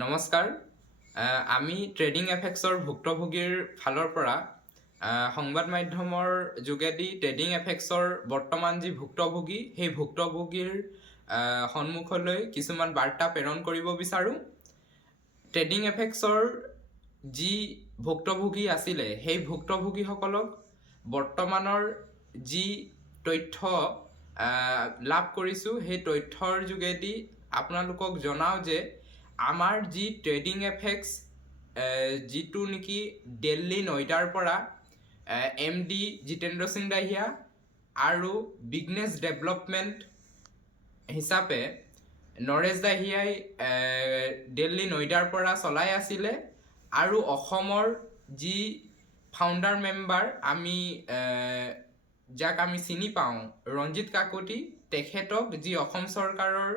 নমস্কাৰ। আমি ট্ৰেডিং এফেক্সৰ ভুক্তভোগীৰ ফালৰ পৰা সংবাদ মাধ্যমৰ যোগেদি ট্ৰেডিং এফেক্সৰ বৰ্তমান যি ভুক্তভোগী সেই ভুক্তভোগীৰ সন্মুখলৈ কিছুমান বাৰ্তা প্ৰেৰণ কৰিব বিচাৰোঁ। ট্ৰেডিং এফেক্সৰ যি ভুক্তভোগী আছিলে সেই ভুক্তভোগীসকলক বৰ্তমানৰ যি তথ্য লাভ কৰিছোঁ সেই তথ্যৰ যোগেদি আপোনালোকক জনাওঁ যে আমাৰ যি ট্ৰেডিং এফেক্স যিটো নেকি দিল্লী নয়ডাৰ পৰা MD জিতেন্দ্ৰ সিং দাহিয়া আৰু বিজনেছ ডেভেলপমেণ্ট হিচাপে নৰেশ দাহিয়াই দিল্লী নয়ডাৰ পৰা চলাই আছিলে আৰু অসমৰ যি ফাউণ্ডাৰ মেম্বাৰ আমি যাক আমি চিনি পাওঁ ৰঞ্জিত কাকতি, তেখেতক যি অসম চৰকাৰৰ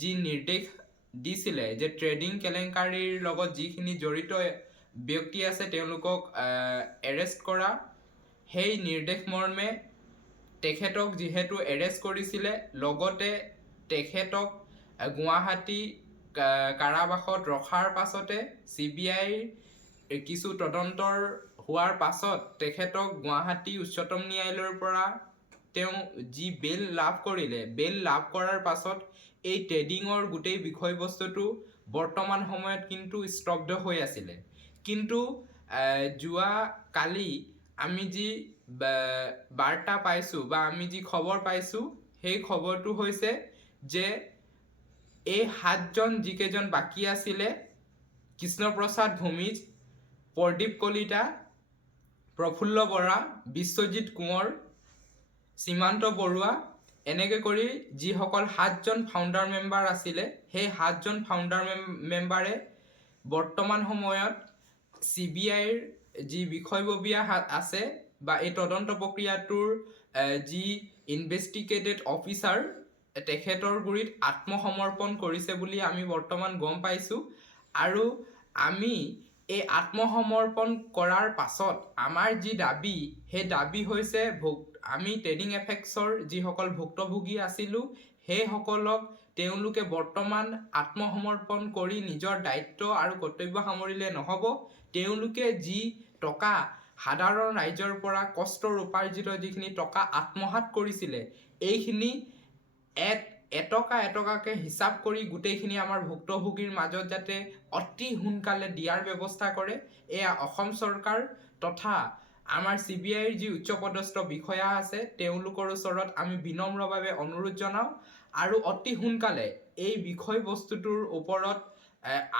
যি নিৰ্দেশ দিছিলে যে ট্ৰেডিং কেলেংকাৰীৰ লগত যিখিনি জড়িত ব্যক্তি আছে তেওঁলোকক এৰেষ্ট কৰা, সেই নিৰ্দেশ মৰ্মে তেখেতক যিহেতু এৰেষ্ট কৰিছিলে লগতে তেখেতক গুৱাহাটী কাৰাবাসত ৰখাৰ পাছতে CBIৰ কিছু তদন্তৰ হোৱাৰ পাছত তেখেতক গুৱাহাটী উচ্চতম ন্যায়ালয়ৰ পৰা তেওঁ যি বেল লাভ কৰিলে, বেল লাভ কৰাৰ পাছত এই ট্ৰেডিঙৰ গোটেই বিষয়বস্তুটো বৰ্তমান সময়ত কিন্তু স্তব্ধ হৈ আছিলে। কিন্তু যোৱা কালি আমি যি বাৰ্তা পাইছোঁ বা আমি যি খবৰ পাইছোঁ সেই খবৰটো হৈছে যে এই 7জন যিকেইজন বাকী আছিলে, কৃষ্ণপ্ৰসাদ ভূমিজ, প্ৰদীপ কলিতা, প্ৰফুল্ল বৰা, বিশ্বজিৎ কোঁৱৰ, সীমান্ত বৰুৱা, এনেকৈ কৰি যিসকল 7জন ফাউণ্ডাৰ মেম্বাৰ আছিলে সেই 7জন ফাউণ্ডাৰ মেম্বাৰে বৰ্তমান সময়ত CBIৰ যি বিষয়ববীয়া আছে বা এই তদন্ত প্ৰক্ৰিয়াটোৰ যি ইনভেষ্টিগেটেড অফিচাৰ তেখেতৰ গুৰিত আত্মসমৰ্পণ কৰিছে বুলি আমি বৰ্তমান গম পাইছোঁ। আৰু আমি এই আত্মসমৰ্পণ কৰাৰ পাছত আমাৰ যি দাবী সেই দাবী হৈছে আমি ট্ৰেডিং এফেক্সৰ যিসকল ভুক্তভোগী আছিলোঁ সেইসকলক তেওঁলোকে বৰ্তমান আত্মসমৰ্পণ কৰি নিজৰ দায়িত্ব আৰু কৰ্তব্য সামৰিলে নহ'ব। তেওঁলোকে যি টকা সাধাৰণ ৰাইজৰ পৰা কষ্টৰ উপাৰ্জিত যিখিনি টকা আত্মসাৎ কৰিছিলে এইখিনি এটকাকৈ হিচাপ কৰি গোটেইখিনি আমাৰ ভুক্তভোগীৰ মাজত যাতে অতি সোনকালে দিয়াৰ ব্যৱস্থা কৰে, এয়া অসম চৰকাৰ তথা আমাৰ CBIৰ যি উচ্চপদস্থ বিষয়া আছে তেওঁলোকৰ ওচৰত আমি বিনম্ৰভাৱে অনুৰোধ জনাওঁ আৰু অতি সোনকালে এই বিষয়বস্তুটোৰ ওপৰত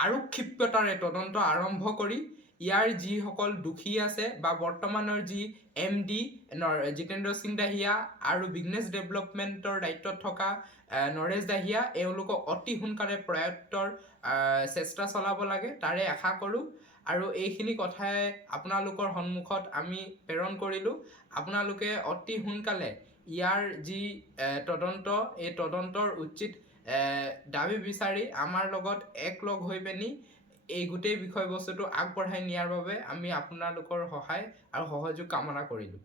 আৰু ক্ষিপ্ৰতাৰে তদন্ত আৰম্ভ কৰি ইয়াৰ যিসকল দোষী আছে বা বৰ্তমানৰ যি MD জিতেন্দ্ৰ সিং দাহিয়া আৰু বিজনেছ ডেভেলপমেণ্টৰ দায়িত্বত থকা নৰেশ দাহিয়া এওঁলোকক অতি সোনকালে প্ৰয়াত্তৰ চেষ্টা চলাব লাগে তাৰে আশা কৰোঁ। আৰু এইখিনি কথাই আপোনালোকৰ সন্মুখত আমি প্ৰেৰণ কৰিলোঁ। আপোনালোকে অতি সোনকালে ইয়াৰ যি তদন্ত এই তদন্তৰ উচিত দাবী বিচাৰি আমাৰ লগত একলগ হৈ পিনি এই গোটেই বিষয়বস্তুটো আগবঢ়াই নিয়াৰ বাবে আমি আপোনালোকৰ সহায় আৰু সহযোগ কামনা কৰিলোঁ।